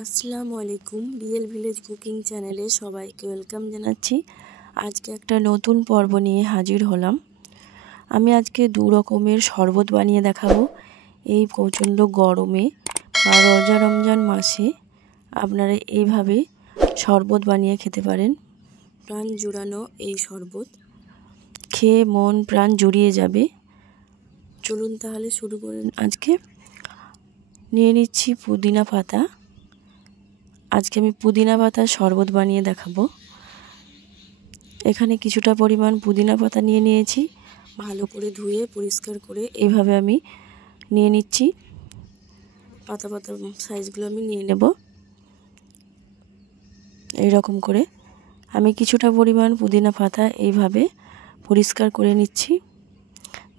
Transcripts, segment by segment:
আসসালামু আলাইকুম। Real village cooking চ্যানেলে সবাইকে ওয়েলকাম জানাচ্ছি। আজকে একটা নতুন পর্ব নিয়ে হাজির হলাম। আমি আজকে দু রকমের শরবত বানিয়ে দেখাবো। এই প্রচণ্ড গরমে বা রমজান মাসে আপনারা এইভাবে শরবত বানিয়ে খেতে পারেন। প্রাণ জুড়ানো এই শরবত খেয়ে মন প্রাণ জুড়িয়ে যাবে। চলুন তাহলে শুরু করেন। আজকে নিয়ে নিচ্ছি পুদিনা পাতা। আজকে আমি পুদিনা পাতার শরবত বানিয়ে দেখাবো। এখানে কিছুটা পরিমাণ পুদিনা পাতা নিয়ে নিয়েছি, ভালো করে ধুয়ে পরিষ্কার করে এইভাবে আমি নিয়ে নিচ্ছি। পাতা পাতা সাইজগুলো আমি নিয়ে নেব। এই রকম করে আমি কিছুটা পরিমাণ পুদিনা পাতা এইভাবে পরিষ্কার করে নিচ্ছি,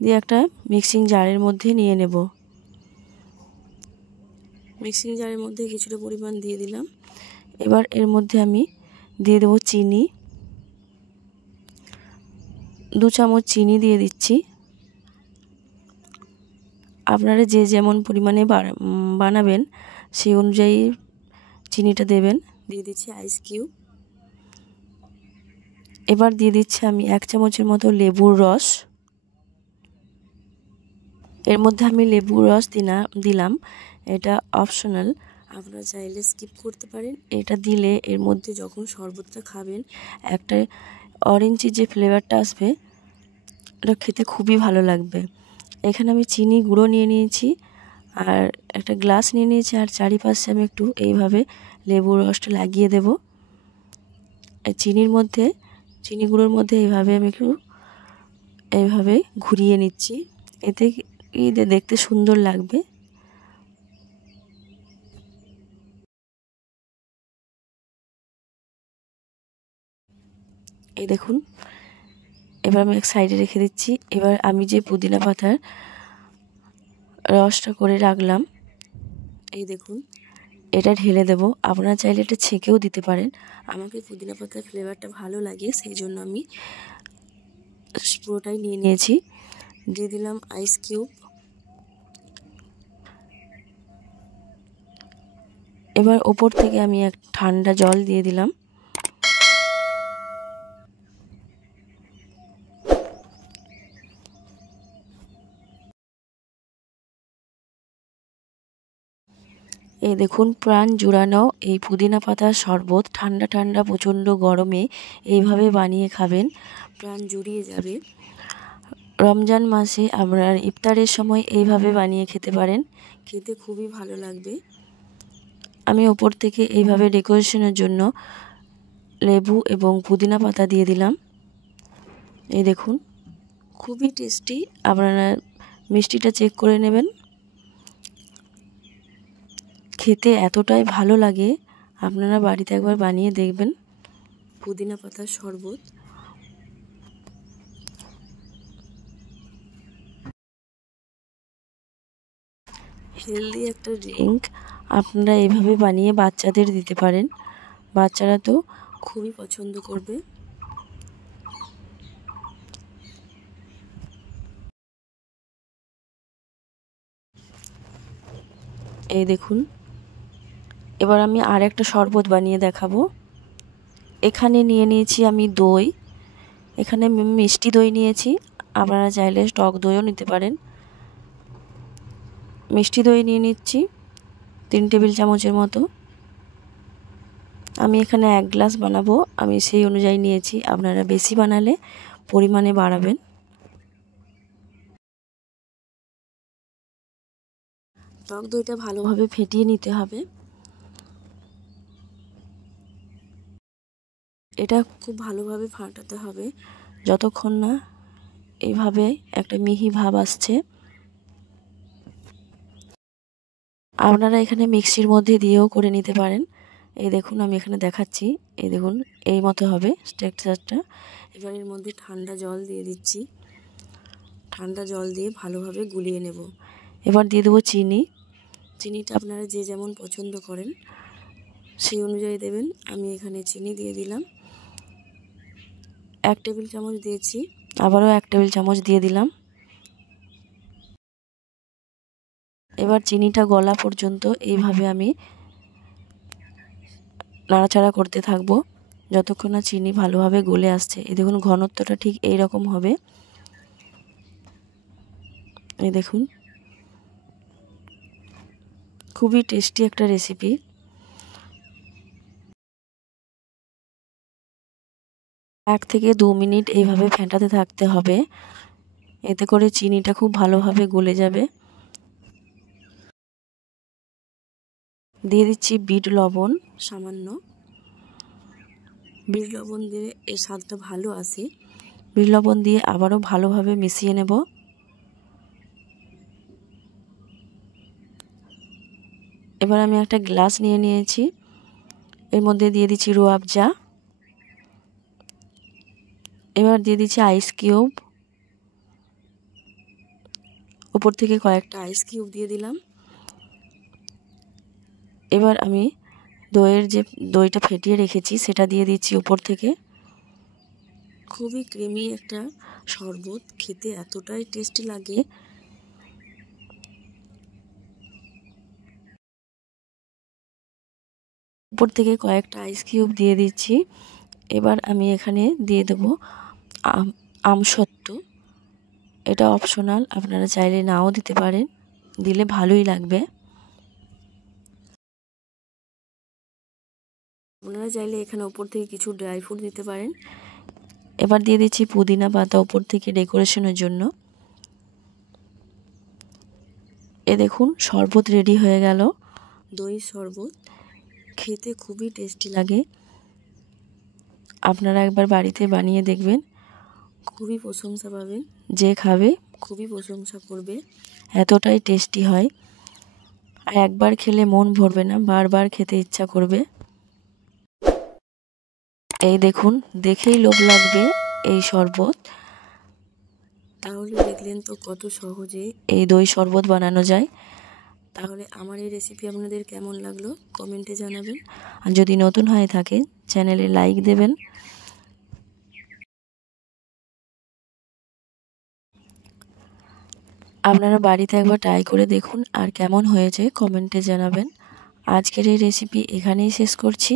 দিয়ে একটা মিক্সিং জারের মধ্যে নিয়ে নেব। মিক্সিং জারের মধ্যে কিছুটা পরিমাণ দিয়ে দিলাম। এবার এর মধ্যে আমি দিয়ে দেবো চিনি। 2 চামচ চিনি দিয়ে দিচ্ছি। আপনারা যে যেমন পরিমাণে বানাবেন সেই অনুযায়ী চিনিটা দেবেন। দিয়ে দিচ্ছি আইস কিউব। এবার দিয়ে দিচ্ছি আমি 1 চামচের মতো লেবুর রস। এর মধ্যে আমি লেবুর রস দিলাম, এটা অপশনাল, আপনারা চাইলে স্কিপ করতে পারেন। এটা দিলে এর মধ্যে যখন শরবতটা খাবেন একটা অরেঞ্জের যে ফ্লেভারটা আসবে, এটা খেতে খুবই ভালো লাগবে। এখানে আমি চিনি গুঁড়ো নিয়ে নিয়েছি আর একটা গ্লাস নিয়ে নিয়েছি, আর চারিপাশে আমি একটু এইভাবে লেবুর রসটা লাগিয়ে দেব। চিনি গুঁড়োর মধ্যে এইভাবে আমি একটু এইভাবে ঘুরিয়ে নিচ্ছি, এতে দেখতে সুন্দর লাগবে। এই দেখুন, এবার আমি এক সাইডে রেখে দিচ্ছি। এবার আমি যে পুদিনা পাতার রসটা করে রাখলাম, এই দেখুন, এটা ঢেলে দেব। আপনারা চাইলে এটা ছেঁকেও দিতে পারেন। আমাকে পুদিনা পাতার ফ্লেভারটা ভালো লাগে, সেই জন্য আমি পুরোটাই নিয়ে নিয়েছি। দিয়ে দিলাম আইস কিউব। এবার ওপর থেকে আমি এক ঠান্ডা জল দিয়ে দিলাম। এই দেখুন, প্রাণ জুড়ানো এই পুদিনা পাতার শরবত ঠান্ডা ঠান্ডা প্রচণ্ড গরমে এইভাবে বানিয়ে খাবেন, প্রাণ জুড়িয়ে যাবে। রমজান মাসে আপনার ইফতারের সময় এইভাবে বানিয়ে খেতে পারেন, খেতে খুবই ভালো লাগবে। আমি ওপর থেকে এইভাবে ডেকোরেশনের জন্য লেবু এবং পুদিনা পাতা দিয়ে দিলাম। এই দেখুন, খুবই টেস্টি। আপনারা মিষ্টিটা চেক করে নেবেন। খেতে এতটাই ভালো লাগে, আপনারা বাড়িতে একবার বানিয়ে দেখবেন পুদিনা পাতার শরবত। হেলদি একটা ড্রিঙ্ক, আপনারা এইভাবে বানিয়ে বাচ্চাদের দিতে পারেন, বাচ্চারা তো খুবই পছন্দ করবে। এই দেখুন, এবার আমি আর একটা শরবত বানিয়ে দেখাবো। এখানে নিয়ে নিয়েছি আমি দই। এখানে মিষ্টি দই নিয়েছি, আপনারা চাইলে টক দইও নিতে পারেন। মিষ্টি দই নিয়ে নিচ্ছি 3 টেবিল চামচের মতো। আমি এখানে 1 গ্লাস বানাবো, আমি সেই অনুযায়ী নিয়েছি। আপনারা বেশি বানালে পরিমাণে বাড়াবেন। টক দইটা ভালোভাবে ফেটিয়ে নিতে হবে। এটা খুব ভালোভাবে ফাটাতে হবে যতক্ষণ না এইভাবে একটা মিহি ভাব আসছে। আপনারা এখানে মিক্সির মধ্যে দিয়েও করে নিতে পারেন। এই দেখুন, আমি এখানে দেখাচ্ছি। এই দেখুন, এই মতো হবে স্ট্রাকচারটা। এবার এর মধ্যে ঠান্ডা জল দিয়ে দিচ্ছি। ঠান্ডা জল দিয়ে ভালোভাবে গুলিয়ে নেব। এবার দিয়ে দেবো চিনি। চিনিটা আপনারা যে যেমন পছন্দ করেন সেই অনুযায়ী দেবেন। আমি এখানে চিনি দিয়ে দিলাম 1 টেবিল চামচ দিয়েছি, আবারও 1 টেবিল চামচ দিয়ে দিলাম। এবার চিনিটা গলা পর্যন্ত এইভাবে আমি নাড়াচাড়া করতে থাকবো যতক্ষণ না চিনি ভালোভাবে গলে আসছে। এই দেখুন ঘনত্বটা ঠিক এই রকম হবে। এই দেখুন খুবই টেস্টি একটা রেসিপি। 1 থেকে 2 মিনিট এইভাবে ফেটাতে থাকতে হবে, এতে করে চিনিটা খুব ভালোভাবে গলে যাবে। দিয়ে দিচ্ছি বিট লবণ সামান্য। বিট লবণ দিয়ে এর স্বাদটা ভালো আসে। বিট লবণ দিয়ে আবারও ভালোভাবে মিশিয়ে নেব। এবার আমি একটা গ্লাস নিয়ে নিয়েছি, এর মধ্যে দিয়ে দিচ্ছি রুয়াবজা। এবার দিয়ে দিচ্ছি আইস কিউব, উপর থেকে কয়েকটা আইস কিউব দিয়ে দিলাম। এবার আমি দইটা ফেটিয়ে রেখেছি সেটা দিয়ে দিচ্ছি উপর থেকে। খুবই ক্রিমি একটা শরবত, খেতে এতটাই টেস্টি লাগে। উপর থেকে কয়েকটা আইস কিউব দিয়ে দিচ্ছি। এবার আমি এখানে দিয়ে দেবো আমসত্ত্ব। এটা অপশনাল, আপনারা চাইলে নাও দিতে পারেন, দিলে ভালোই লাগবে। আপনারা চাইলে এখানে উপর থেকে কিছু ড্রাই ফ্রুট দিতে পারেন। এবার দিয়ে দিচ্ছি পুদিনা পাতা উপর থেকে ডেকোরেশনের জন্য। এ দেখুন শরবত রেডি হয়ে গেল, দই শরবত। খেতে খুবই টেস্টি লাগে। আপনারা একবার বাড়িতে বানিয়ে দেখবেন, খুবই প্রশংসা পাবেন। যে খাবে খুবই প্রশংসা করবে, এতটাই টেস্টি হয়। আর একবার খেলে মন ভরবে না, বারবার খেতে ইচ্ছা করবে। এই দেখুন, দেখেই লোভ লাগবে এই শরবত। তাহলে দেখলেন তো কত সহজে এই দই শরবত বানানো যায়। তাহলে আমার এই রেসিপি আপনাদের কেমন লাগলো কমেন্টে জানাবেন। আর যদি নতুন হয়ে থাকে চ্যানেলে লাইক দেবেন। আপনারা বাড়িতে একবার ট্রাই করে দেখুন আর কেমন হয়েছে কমেন্টে জানাবেন। আজকের এই রেসিপি এখানেই শেষ করছি।